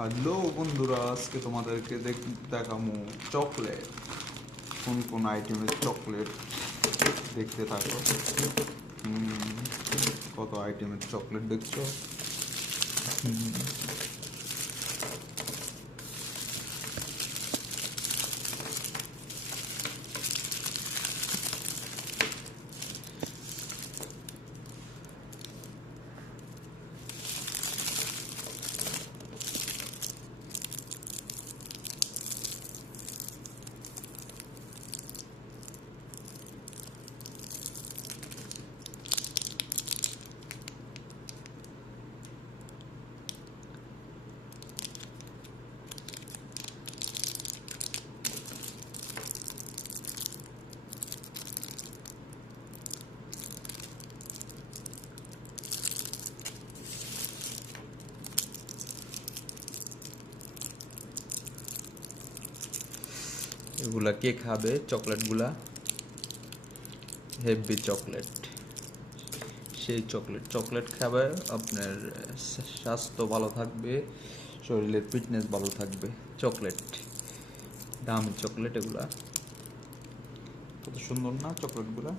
Hello বন্ধুরা, আজকে তোমাদেরকে দেখাবো চকলেট। কোন কোন আইটেমের চকলেট দেখতে থাকো। কত আইটেমের চকলেট দেখছো? এগুলা কে খাবে? চকলেটগুলা হেভি চকলেট, সেই চকলেট খাবে, আপনার স্বাস্থ্য ভালো থাকবে, শরীরের ফিটনেস ভালো থাকবে। চকলেট, দামি চকলেট এগুলা। কত সুন্দর না চকলেটগুলা?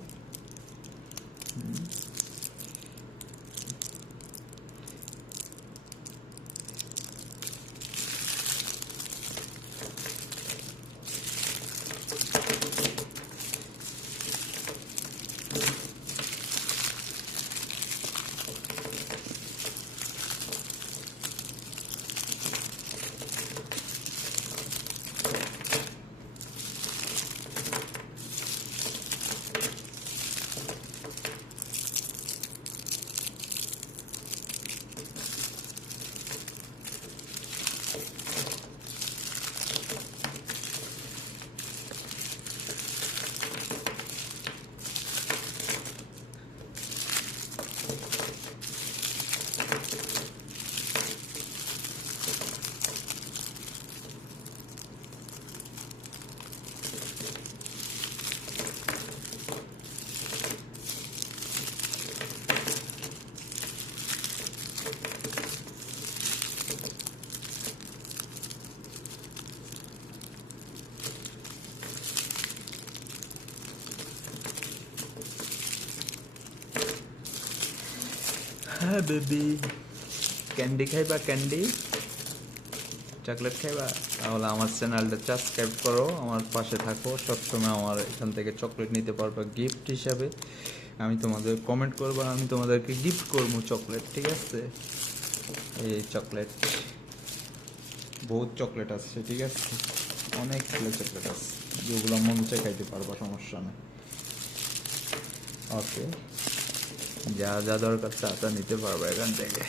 হ্যাঁ বেবি, ক্যান্ডি খাইবা? ক্যান্ডি চকলেট খাইবা? তাহলে আমার চ্যানেলটা সাবস্ক্রাইব করো, আমার পাশে থাকো, সবসময় আমার এখান থেকে চকলেট নিতে পারবা গিফট হিসাবে। আমি তোমাদের কমেন্ট করবো, আমি তোমাদেরকে গিফট করবো চকলেট, ঠিক আছে? এই চকলেট, বহুত চকলেট আছে, ঠিক আছে? অনেক চকলেট আছে, যেগুলো মন চায় খাইতে পারবা, সমস্যা নেই। ওকে, যা যা দরকার তা নিতে পারবা এখান থেকে।